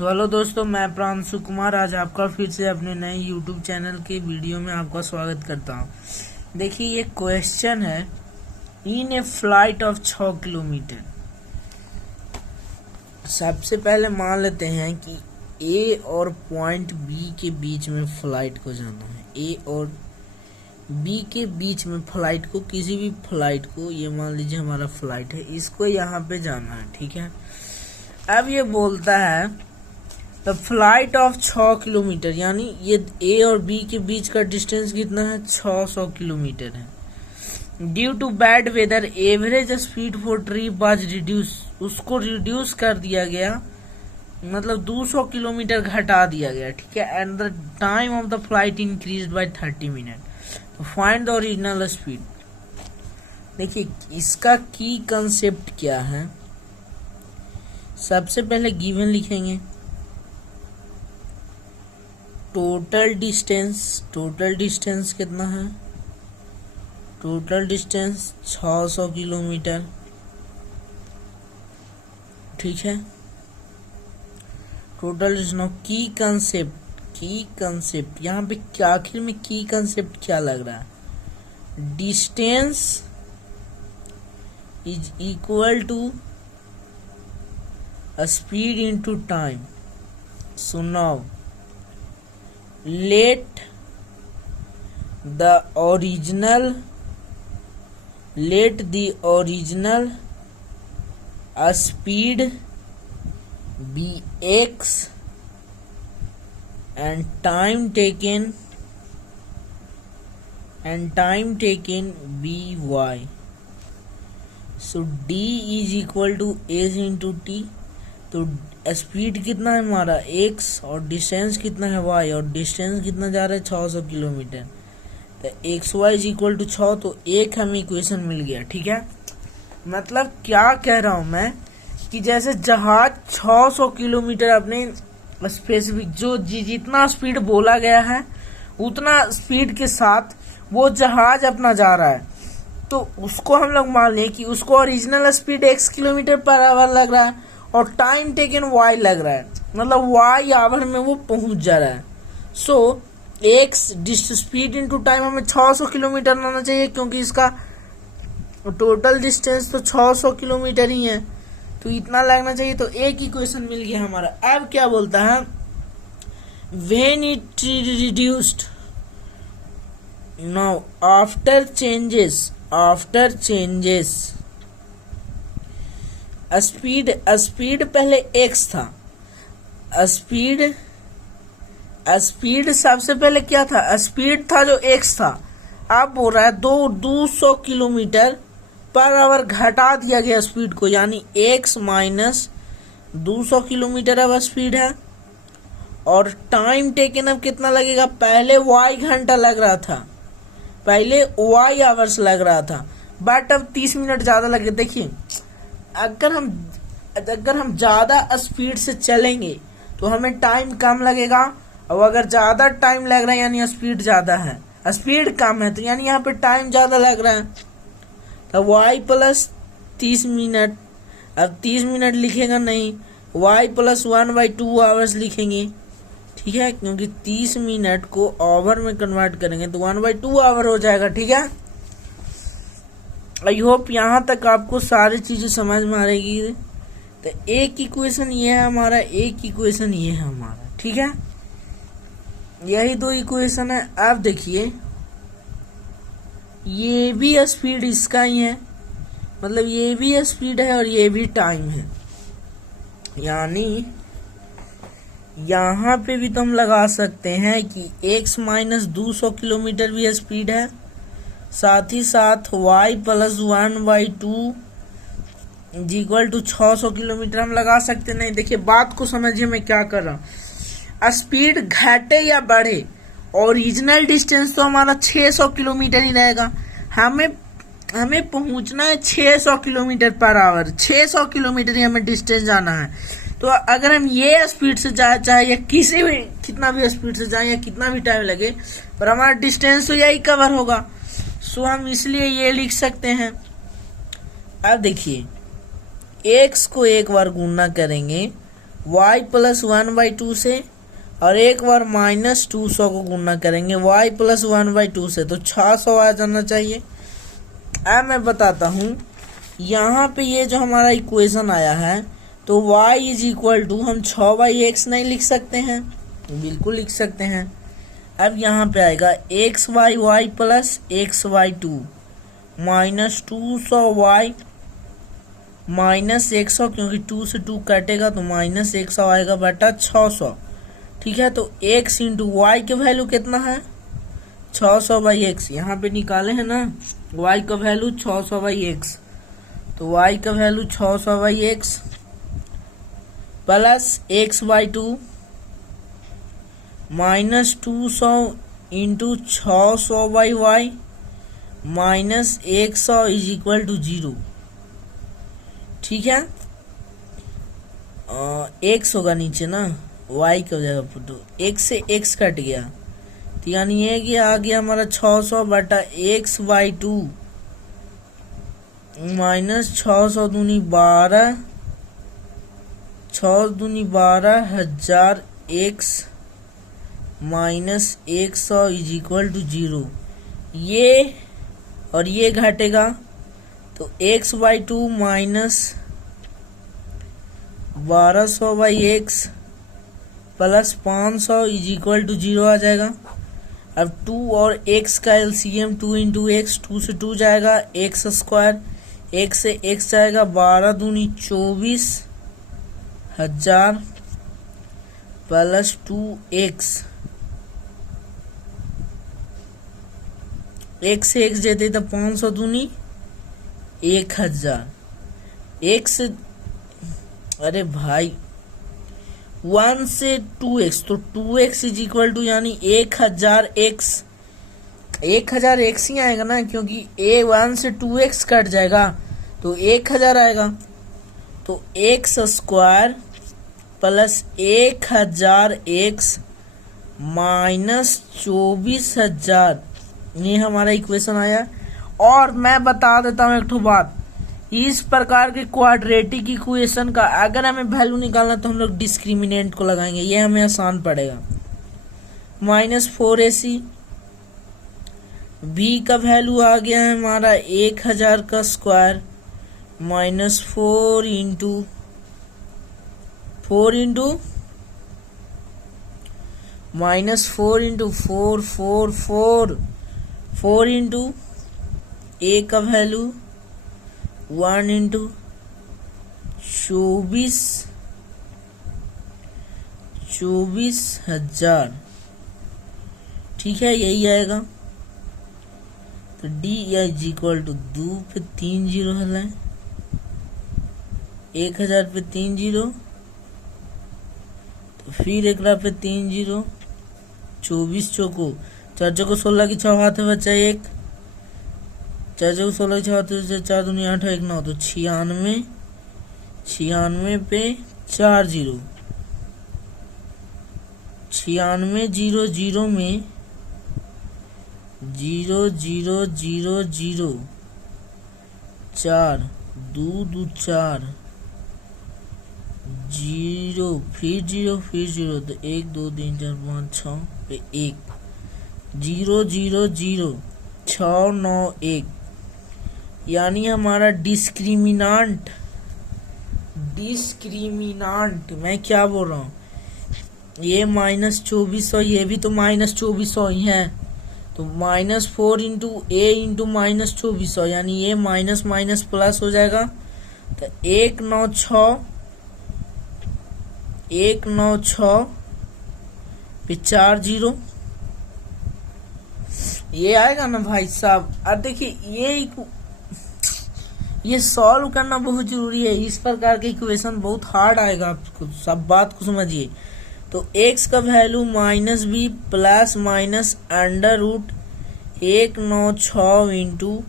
So hello दोस्तों, मैं प्रांशु कुमार आज आपका फिर से अपने नए यूट्यूब चैनल के वीडियो में आपका स्वागत करता हूं। देखिए, ये क्वेश्चन है इन ए फ्लाइट ऑफ 6 किलोमीटर। सबसे पहले मान लेते हैं कि ए और पॉइंट बी के बीच में फ्लाइट को जाना है। ए और बी के बीच में फ्लाइट को, किसी भी फ्लाइट को, ये मान लीजिए हमारा फ्लाइट है, इसको यहाँ पे जाना है। ठीक है, अब ये बोलता है द फ्लाइट ऑफ 6 किलोमीटर, यानी ये ए और बी के बीच का डिस्टेंस कितना है, 600 किलोमीटर है। Due to bad weather average speed for trip was reduce, उसको रिड्यूस कर दिया गया, मतलब 200 किलोमीटर घटा दिया गया। ठीक है, and the time of the flight increased by 30 minute. तो फाइंड द ओरिजिनल स्पीड। देखिए, इसका की कंसेप्ट क्या है। सबसे पहले गिवन लिखेंगे टोटल डिस्टेंस कितना है, टोटल डिस्टेंस 600 किलोमीटर। ठीक है, टोटल डिस्टेंस की कंसेप्ट यहाँ पे क्या, आखिर में की कंसेप्ट क्या लग रहा है। Distance is equal to speed into time. So now let the original speed be x and time taken be y. So d is equal to s into t। तो स्पीड कितना है हमारा x और distance कितना है y, और distance कितना जा रहा है 600 किलोमीटर। तो x y is equal to 6, तो एक हमें इक्वेशन मिल गया। ठीक है, मतलब क्या कह रहा हूं मैं कि जैसे जहाज 600 किलोमीटर अपने स्पेसिफिक जो जितना स्पीड बोला गया है उतना स्पीड के साथ वो जहाज अपना जा रहा है, तो उसको हम लोग मान लें कि उसको original speed x kilometre per our लग रहा है और टाइम टेकन y लग रहा है, मतलब y आवर में वो पहुंच जा रहा है। सो x स्पीड इनटू टाइम हमें 600 किलोमीटर आना चाहिए, क्योंकि इसका टोटल डिस्टेंस तो 600 किलोमीटर ही है, तो इतना लगना चाहिए। तो एक इक्वेशन मिल गया हमारा। अब क्या बोलता है, when it reduced now after changes speed पहले x था, स्पीड सबसे पहले क्या था, स्पीड था जो x था। अब बोल रहा है 200 किलोमीटर पर आवर घटा दिया गया स्पीड को, यानी x माइनस 200 किलोमीटर अब स्पीड है। और टाइम टेकन अब कितना लगेगा, पहले y घंटा लग रहा था, पहले y आवर्स लग रहा था, बट अब 30 मिनट ज्यादा लगे। देखिए, अगर हम ज्यादा स्पीड से चलेंगे तो हमें टाइम कम लगेगा, और अगर ज्यादा टाइम लग रहा है यानी स्पीड ज्यादा है, स्पीड कम है तो यानी यहाँ पे टाइम ज्यादा लग रहा है। तो y प्लस 30 मिनट, अब 30 मिनट लिखेगा नहीं, y प्लस 1/2 आवर्स लिखेंगे। ठीक है, क्योंकि 30 मिनट को आवर में कन्वर्ट करेंगे तो 1/2 आवर हो जाएगा। ठीक है, आई होप यहाँ तक आपको सारी चीजें समझ में आ रही। तो एक इक्वेशन ये है हमारा, एक इक्वेशन ये है हमारा। ठीक है, यही दो इक्वेशन है। अब देखिए, ये भी स्पीड इसका ही है, मतलब ये भी स्पीड है और ये भी टाइम है, यानी यहाँ पे भी तो हम लगा सकते हैं कि x माइनस 200 किलोमीटर भी स्पीड है, साथ ही साथ y plus 1/2 is equal to 600 kilometre हम लगा सकते नहीं। देखिए, बात को समझिए मैं क्या कर रहा हूँ। स्पीड घटे या बढ़े, ओरिजिनल डिस्टेंस तो हमारा 600 किलोमीटर ही रहेगा। हमें पहुंचना है 600 किलोमीटर पर आवर, 600 किलोमीटर ही हमें डिस्टेंस जाना है। तो अगर हम ये स्पीड से जाए, चाहे या किसी भी कितना भी स्पीड से जाए या कितना भी टाइम लगे, पर हमारा डिस्टेंस तो यही कवर होगा। सो हम इसलिए ये लिख सकते हैं। अब देखिए, x को एक बार गुणा करेंगे y प्लस 1/2 से और एक बार -200 को गुणा करेंगे y प्लस 1/2 से, तो 600 आ जाना चाहिए। अब मैं बताता हूँ, यहाँ पे ये जो हमारा इक्वेशन आया है, तो y इज इक्वल टू हम 6/x नहीं लिख सकते हैं? बिल्कुल लिख सकते हैं। अब यहाँ पे आएगा xy plus xy2 minus 200y minus 100, क्योंकि 2 से 2 कटेगा तो माइनस 100 आएगा बटा 600। ठीक है, तो x इंटू वाई की वैल्यू कितना है? 600/x। यहाँ पे निकाले हैं ना y का वैल्यू 600/x, तो y का value 600/x plus x/2 minus 200 into 600/y minus 100 is equal to 0। ठीक है, x होगा नीचे ना, y का जगह पर, तो x से x कट गया, तो यानी ये आ गया हमारा 600 बटा x/2 माइनस 600 दूनी 12, 6 दूनी 12,000 x minus 100 is equal to 0। ये और ये घटेगा, तो x/2 minus 1200/x plus 500 is equal to 0 आ जाएगा। अब 2 और x का एलसीएम 2 इंटू एक्स, 2 से 2 जाएगा, एक्स स्क्वायर, x से x जाएगा, 12 दूनी 24,000 प्लस 2x, x से x देते तो 500 दूनी 1000, x, अरे भाई 1 से 2x, तो 2x इज इक्वल टू यानी 1000x, 1000x ही आएगा ना, क्योंकि a 1 से 2x कट जाएगा तो 1000 आएगा, तो x square plus 1000x minus 24,000, ये हमारा इक्वेशन आया। और मैं बता देता हूँ एक ठो बात, इस प्रकार के क्वाड्रेटिक इक्वेशन का अगर हमें वैल्यू निकालना तो हम लोग डिस्क्रिमिनेंट को लगाएंगे, ये हमें आसान पड़ेगा। -4ac, b का वैल्यू आ गया है हमारा 1000 का square minus 4 into minus 4 into 4 into a का वैल्यू 1 इंटू 24,000। ठीक है, यही आएगा। तो डी इज इक्वल टू 2 पे 3 जीरो है, 1000 पे 3 जीरो, तो फिर एक पे 3 जीरो, 24 चौको 4 चौको 16 की 6 हाथ में बचा 1, 4 चौको 16 की 6 हाथ में 4 दूनी 8 1 9, तो 96 पे 4 जीरो, 96 0 0 में 0 0 0 0 4 2 2 4 0 फिर 0 तो 1 2 3 4 5 6 पे 1 0 0 0 6 9 1, यानी हमारा डिस्क्रिमिनांट, मैं क्या बोल रहा हूँ, ये -2400, ये भी तो -2400 ही है, तो -4 इंटू a इंटू -2400, यानी ये माइनस माइनस प्लस हो जाएगा, तो 196 पे 4 जीरो, ये आएगा ना भाई साहब। अब देखिए ये सॉल्व करना बहुत जरूरी है, इस प्रकार के इक्वेशन बहुत हार्ड आएगा, आपको सब बात को समझिए। तो x का value -b plus minus under root 196 into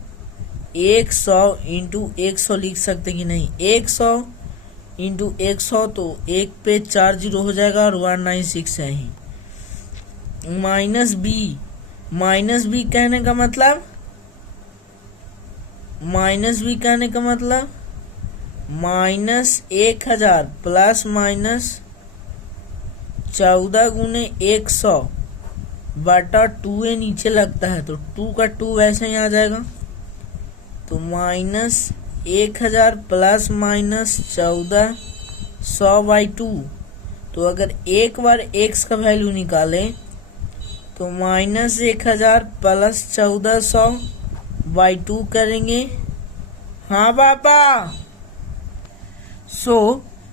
100 लिख सकते कि नहीं, 100 इंटू 100, तो 1 पे 4 जीरो हो जाएगा और 196 है ही। माइनस बी कहने का मतलब -1000 प्लस माइनस 14 गुने 100 बटा 2a नीचे लगता है तो 2 का 2 वैसे ही आ जाएगा, तो -1000 प्लस माइनस 1400/2। तो अगर एक बार x का वैल्यू निकालें तो -1000 प्लस 1400/2 करेंगे। हाँ पापा।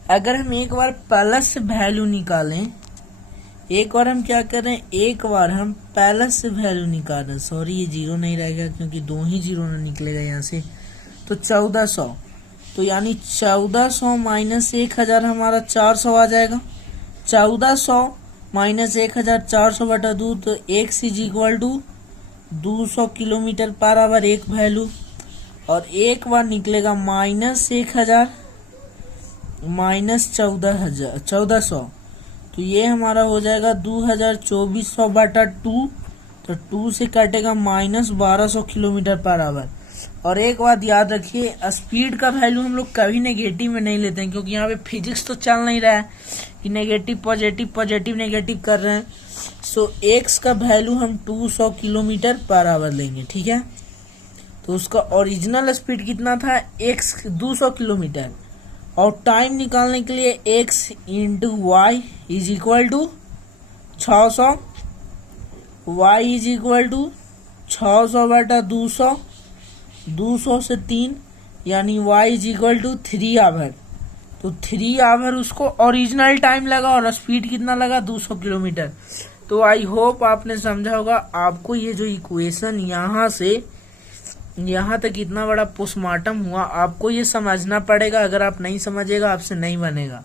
अगर हम एक बार प्लस से वैल्यू निकालें, एक बार हम क्या करें, एक बार हम प्लस से वैल्यू निकालें, सॉरी ये जीरो नहीं रहेगा क्योंकि 2 ही जीरो ना निकलेगा यहाँ से, तो 1400, तो यानी 1400 माइनस 1000 हमारा 400 आ जाएगा। 1400 माइनस 1400/2, तो x is equal to 200 kilometre per hour एक वैल्यू, और एक बार निकलेगा -1000 माइनस 1400, तो ये हमारा हो जाएगा 2400/2, तो 2 से कटेगा -1200 किलोमीटर पर आवर। और एक बात याद रखिए, स्पीड का वैल्यू हम लोग कभी नेगेटिव में नहीं लेते हैं, क्योंकि यहाँ पे फिजिक्स तो चल नहीं रहा है कि नेगेटिव पॉजिटिव पॉजिटिव नेगेटिव कर रहे हैं। एक्स का वैल्यू हम 200 किलोमीटर पर आवर लेंगे, ठीक है। तो उसका ओरिजिनल स्पीड कितना था, एक्स 200 किलोमीटर, और टाइम निकालने के लिए x into y is equal to 600, y is equal to 600/200, 200 से 3 यानी y is equal to 3 hour. तो 3 आवर उसको ओरिजिनल टाइम लगा और स्पीड कितना लगा, 200 किलोमीटर। तो आई होप आपने समझा होगा। आपको ये जो इक्वेशन यहाँ से यहाँ तक इतना बड़ा पोस्टमार्टम हुआ, आपको ये समझना पड़ेगा। अगर आप नहीं समझेगा आपसे नहीं बनेगा,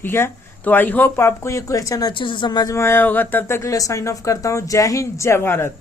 ठीक है। तो आई होप आपको ये क्वेश्चन अच्छे से समझ में आया होगा। तब तक के लिए साइन ऑफ करता हूँ। जय हिंद, जय भारत।